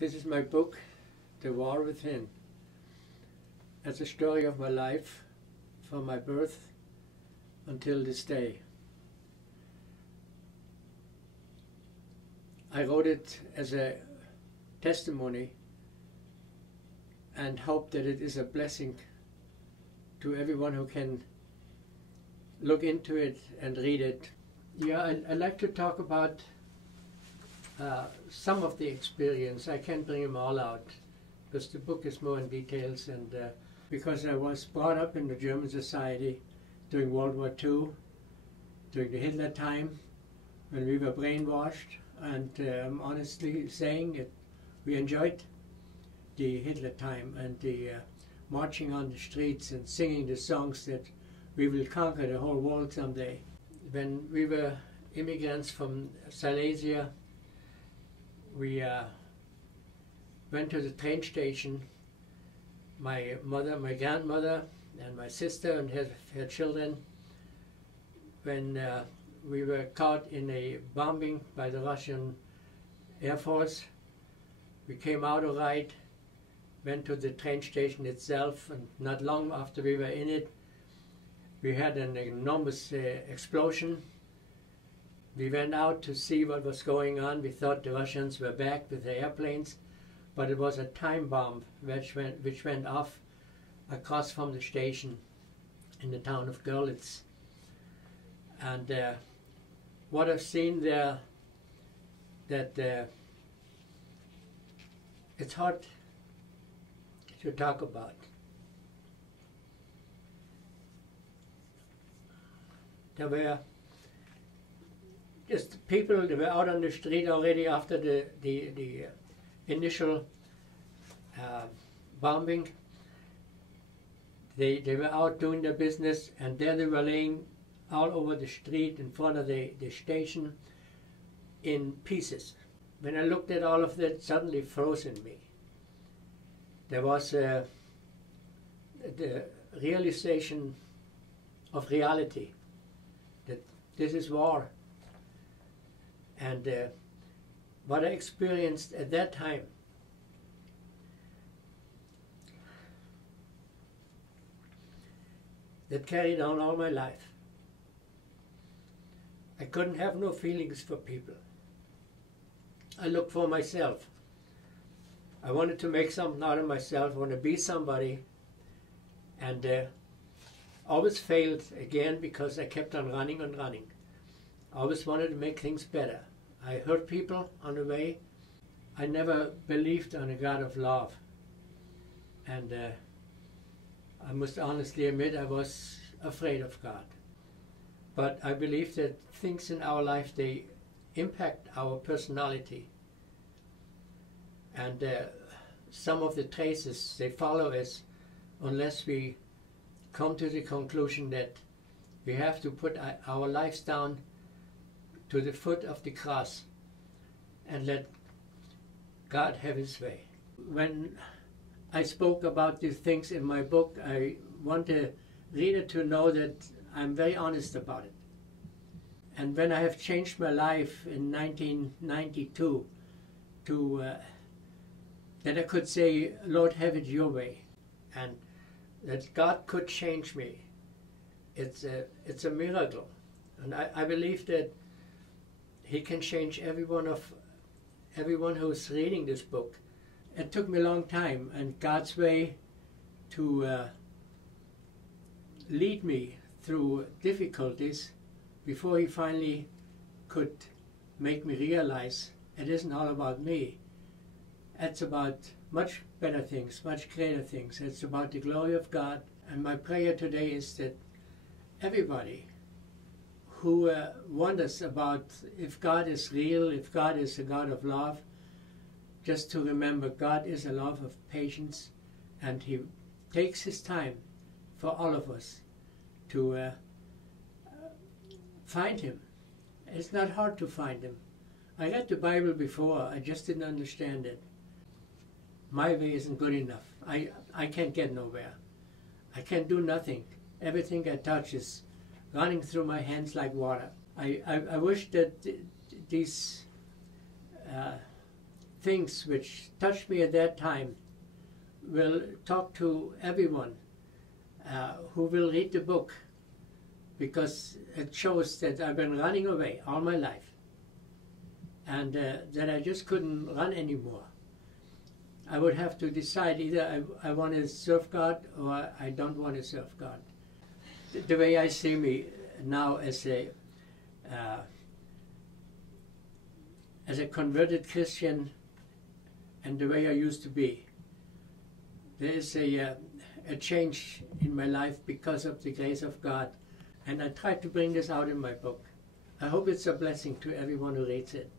This is my book, The War Within. It's a story of my life from my birth until this day. I wrote it as a testimony and hope that it is a blessing to everyone who can look into it and read it. Yeah, I'd like to talk about some of the experience. I can't bring them all out because the book is more in details, and because I was brought up in the German society during World War II, during the Hitler time, when we were brainwashed, and I'm honestly saying it, we enjoyed the Hitler time and the marching on the streets and singing the songs that we will conquer the whole world someday. When we were immigrants from Silesia, we went to the train station. My mother, my grandmother, and my sister and her children, when we were caught in a bombing by the Russian Air Force. We came out all right, went to the train station itself, and not long after we were in it, we had an enormous explosion. We went out to see what was going on. We thought the Russians were back with the airplanes, but it was a time bomb which went off across from the station in the town of Görlitz. And what I've seen there, that it's hard to talk about. There were just people that were out on the street already after the initial bombing. They were out doing their business, and there they were laying all over the street in front of the station in pieces. When I looked at all of that, suddenly froze in me. There was the realization of reality, that this is war. And what I experienced at that time, that carried on all my life. I couldn't have no feelings for people. I looked for myself. I wanted to make something out of myself, I wanted to be somebody, and always failed again because I kept on running and running. I always wanted to make things better. I hurt people on the way. I never believed on a God of love. And I must honestly admit I was afraid of God. But I believe that things in our life, they impact our personality. And some of the traces, they follow us unless we come to the conclusion that we have to put our lives down to the foot of the cross and let God have His way. When I spoke about these things in my book, I want the reader to know that I'm very honest about it. And when I have changed my life in 1992 to that I could say, Lord, have it your way, and that God could change me, it's a miracle. And I believe that He can change everyone who's reading this book. It took me a long time, and God's way to lead me through difficulties before He finally could make me realize it isn't all about me. It's about much better things, much greater things. It's about the glory of God. And my prayer today is that everybody who wonders about if God is real, if God is a God of love, just to remember God is a love of patience, and He takes His time for all of us to find Him. It's not hard to find Him. I read the Bible before, I just didn't understand it. My way isn't good enough. I can't get nowhere. I can't do nothing. Everything I touch is running through my hands like water. I wish that these things which touched me at that time will talk to everyone who will read the book, because it shows that I've been running away all my life, and that I just couldn't run anymore. I would have to decide either I want to serve God or I don't want to serve God. The way I see me now as a converted Christian and the way I used to be, there is a change in my life because of the grace of God. And I try to bring this out in my book. I hope it's a blessing to everyone who reads it.